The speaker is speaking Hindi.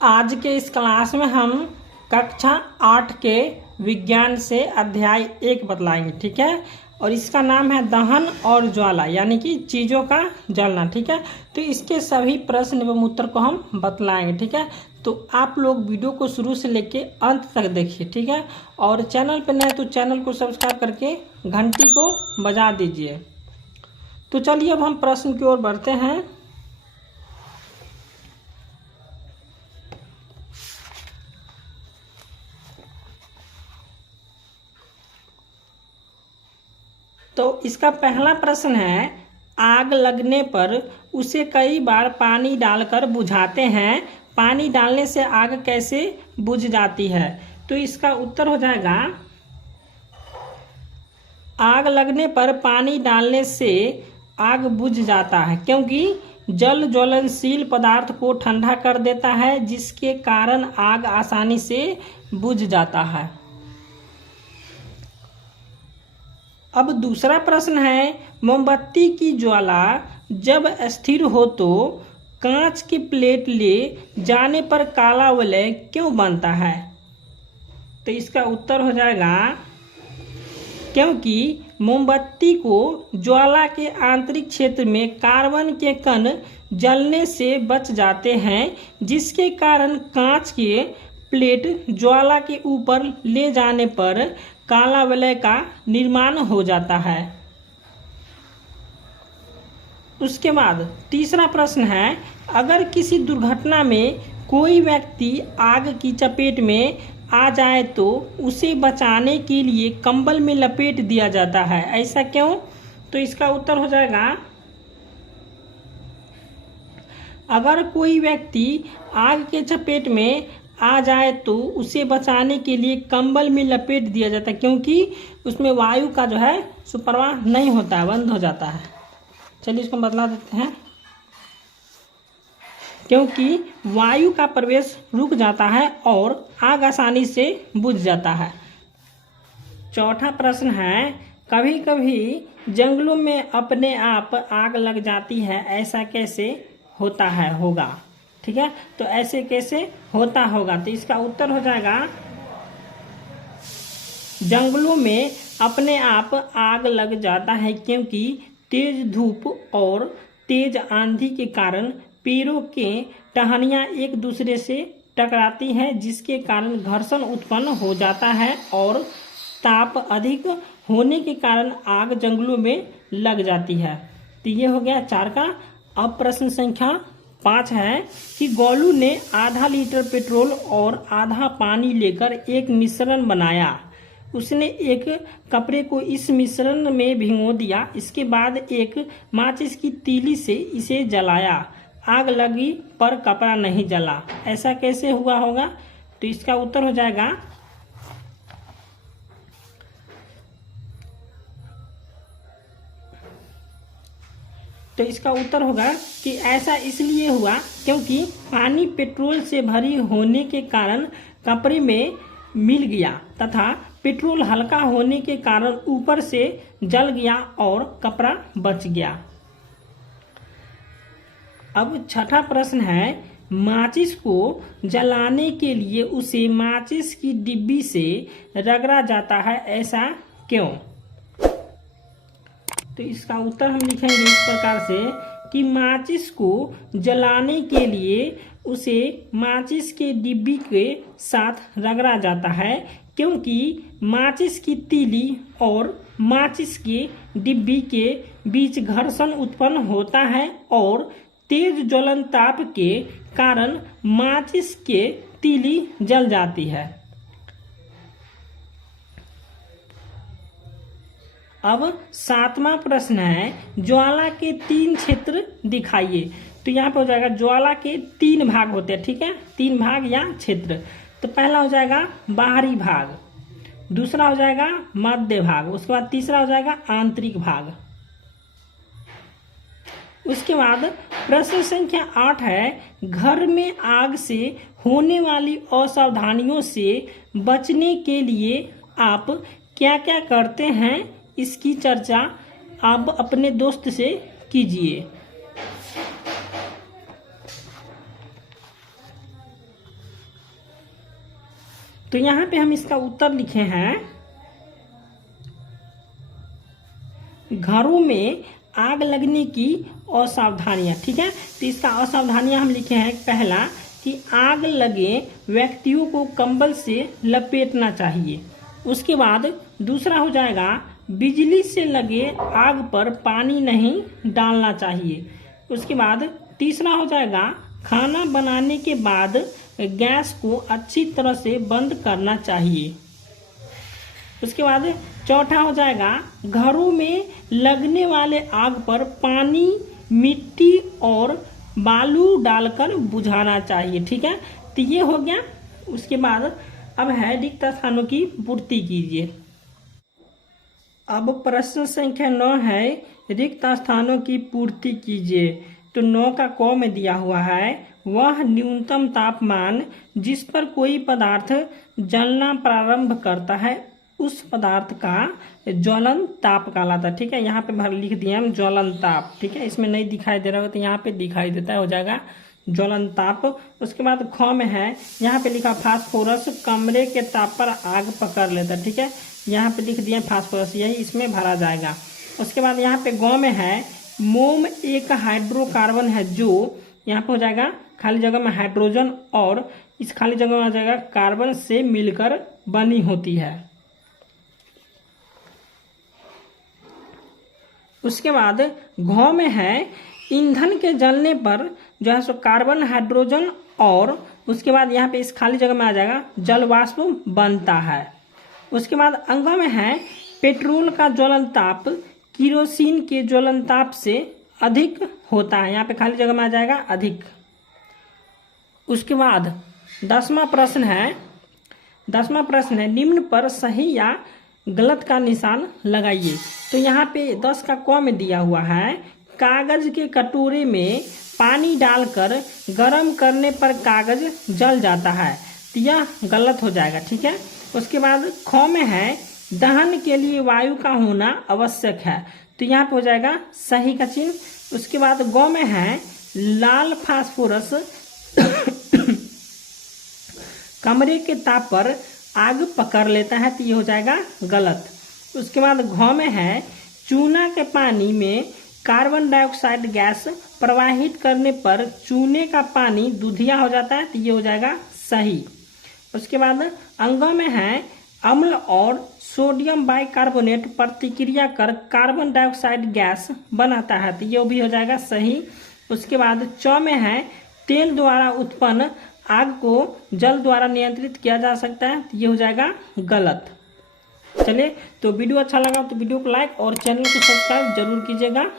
आज के इस क्लास में हम कक्षा 8 के विज्ञान से अध्याय 1 बतलाएंगे। ठीक है, और इसका नाम है दहन और ज्वाला, यानी कि चीज़ों का जलना। ठीक है, तो इसके सभी प्रश्न एवं उत्तर को हम बतलाएंगे। ठीक है, तो आप लोग वीडियो को शुरू से लेके अंत तक देखिए। ठीक है, और चैनल पर नए तो चैनल को सब्सक्राइब करके घंटी को बजा दीजिए। तो चलिए अब हम प्रश्न की ओर बढ़ते हैं। तो इसका पहला प्रश्न है, आग लगने पर उसे कई बार पानी डालकर बुझाते हैं, पानी डालने से आग कैसे बुझ जाती है? तो इसका उत्तर हो जाएगा, आग लगने पर पानी डालने से आग बुझ जाता है क्योंकि जल ज्वलनशील पदार्थ को ठंडा कर देता है, जिसके कारण आग आसानी से बुझ जाता है। अब दूसरा प्रश्न है, मोमबत्ती की ज्वाला जब स्थिर हो तो कांच की प्लेट ले जाने पर काला वलय क्यों बनता है? तो इसका उत्तर हो जाएगा, क्योंकि मोमबत्ती को ज्वाला के आंतरिक क्षेत्र में कार्बन के कण जलने से बच जाते हैं, जिसके कारण कांच के प्लेट ज्वाला के ऊपर ले जाने पर काला वलय का निर्माण हो जाता है। उसके बाद तीसरा प्रश्न है, अगर किसी दुर्घटना में कोई व्यक्ति आग की चपेट में आ जाए तो उसे बचाने के लिए कंबल में लपेट दिया जाता है, ऐसा क्यों? तो इसका उत्तर हो जाएगा, अगर कोई व्यक्ति आग के चपेट में आ जाए तो उसे बचाने के लिए कंबल में लपेट दिया जाता है, क्योंकि उसमें वायु का जो है सुप्रवाह नहीं होता है, बंद हो जाता है। चलिए इसको बदला देते हैं, क्योंकि वायु का प्रवेश रुक जाता है और आग आसानी से बुझ जाता है। चौथा प्रश्न है, कभी कभी जंगलों में अपने आप आग लग जाती है, ऐसा कैसे होता है होगा? ठीक है, तो ऐसे कैसे होता होगा? तो इसका उत्तर हो जाएगा, जंगलों में अपने आप आग लग जाता है क्योंकि तेज धूप और तेज आंधी के कारण पेड़ों के टहनियाँ एक दूसरे से टकराती हैं, जिसके कारण घर्षण उत्पन्न हो जाता है और ताप अधिक होने के कारण आग जंगलों में लग जाती है। तो ये हो गया 4 का। अब प्रश्न संख्या 5 है कि गोलू ने आधा लीटर पेट्रोल और आधा पानी लेकर एक मिश्रण बनाया। उसने एक कपड़े को इस मिश्रण में भिगो दिया, इसके बाद एक माचिस की तीली से इसे जलाया। आग लगी पर कपड़ा नहीं जला, ऐसा कैसे हुआ होगा? तो इसका उत्तर हो जाएगा, तो इसका उत्तर होगा कि ऐसा इसलिए हुआ क्योंकि पानी पेट्रोल से भरी होने के कारण कपड़े में मिल गया तथा पेट्रोल हल्का होने के कारण ऊपर से जल गया और कपड़ा बच गया। अब छठा प्रश्न है, माचिस को जलाने के लिए उसे माचिस की डिब्बी से रगड़ा जाता है, ऐसा क्यों? तो इसका उत्तर हम लिखेंगे इस प्रकार से कि माचिस को जलाने के लिए उसे माचिस के डिब्बी के साथ रगड़ा जाता है, क्योंकि माचिस की तीली और माचिस के डिब्बी के बीच घर्षण उत्पन्न होता है और तेज ज्वलन ताप के कारण माचिस के तीली जल जाती है। अब 7वां प्रश्न है, ज्वाला के 3 क्षेत्र दिखाइए। तो यहाँ पे हो जाएगा, ज्वाला के 3 भाग होते हैं। ठीक है, 3 भाग या क्षेत्र। तो पहला हो जाएगा बाहरी भाग, दूसरा हो जाएगा मध्य भाग, उसके बाद तीसरा हो जाएगा आंतरिक भाग। उसके बाद प्रश्न संख्या 8 है, घर में आग से होने वाली असावधानियों से बचने के लिए आप क्या क्या करते हैं, इसकी चर्चा आप अपने दोस्त से कीजिए। तो यहाँ पे हम इसका उत्तर लिखे हैं, घरों में आग लगने की असावधानियां। ठीक है, तो इसका असावधानियां हम लिखे हैं, पहला कि आग लगे व्यक्तियों को कंबल से लपेटना चाहिए। उसके बाद दूसरा हो जाएगा, बिजली से लगे आग पर पानी नहीं डालना चाहिए। उसके बाद तीसरा हो जाएगा, खाना बनाने के बाद गैस को अच्छी तरह से बंद करना चाहिए। उसके बाद चौथा हो जाएगा, घरों में लगने वाले आग पर पानी, मिट्टी और बालू डालकर बुझाना चाहिए। ठीक है, तो ये हो गया। उसके बाद अब है रिक्त स्थानों की पूर्ति कीजिए। अब प्रश्न संख्या 9 है, रिक्त स्थानों की पूर्ति कीजिए। तो 9 का क में दिया हुआ है, वह न्यूनतम तापमान जिस पर कोई पदार्थ जलना प्रारंभ करता है उस पदार्थ का ज्वलन ताप कहलाता है। ठीक है, यहाँ पे भर लिख दिए हम ज्वलन ताप। ठीक है, इसमें नहीं दिखाई दे रहा हो तो यहाँ पे दिखाई देता है, हो जाएगा ज्वलन ताप। उसके बाद ख में है, यहाँ पे लिखा फास्फोरस कमरे के ताप पर आग पकड़ लेता है। ठीक है, यहाँ पे लिख दिया फास्फोरस, यही इसमें भरा जाएगा। उसके बाद यहाँ पे ग में है, मोम एक हाइड्रोकार्बन है जो, यहाँ पे हो जाएगा खाली जगह में हाइड्रोजन और इस खाली जगह में आ जाएगा कार्बन से मिलकर बनी होती है। उसके बाद घ में है, ईंधन के जलने पर जो है सो कार्बन, हाइड्रोजन और उसके बाद यहाँ पे इस खाली जगह में आ जाएगा जल वाष्प बनता है। उसके बाद अंग में है, पेट्रोल का ज्वलन ताप किरोसिन के ज्वलन ताप से अधिक होता है। यहाँ पे खाली जगह में आ जाएगा अधिक। उसके बाद 10वां प्रश्न है, निम्न पर सही या गलत का निशान लगाइए। तो यहाँ पे 10 का क में दिया हुआ है, कागज के कटोरे में पानी डालकर गर्म करने पर कागज जल जाता है, तो यह गलत हो जाएगा। ठीक है, उसके बाद ख में है, दहन के लिए वायु का होना आवश्यक है, तो यहाँ पे हो जाएगा सही का चिन्ह। उसके बाद ग में है, लाल फास्फोरस कमरे के ताप पर आग पकड़ लेता है, तो ये हो जाएगा गलत। उसके बाद घ में है, चूना के पानी में कार्बन डाइऑक्साइड गैस प्रवाहित करने पर चूने का पानी दूधिया हो जाता है, तो ये हो जाएगा सही। उसके बाद अंग में है, अम्ल और सोडियम बाइकार्बोनेट प्रतिक्रिया कर कार्बन डाइऑक्साइड गैस बनाता है, तो ये भी हो जाएगा सही। उसके बाद च में है, तेल द्वारा उत्पन्न आग को जल द्वारा नियंत्रित किया जा सकता है, तो ये हो जाएगा गलत। चलिए, तो वीडियो अच्छा लगा तो वीडियो को लाइक और चैनल को सब्सक्राइब जरूर कीजिएगा।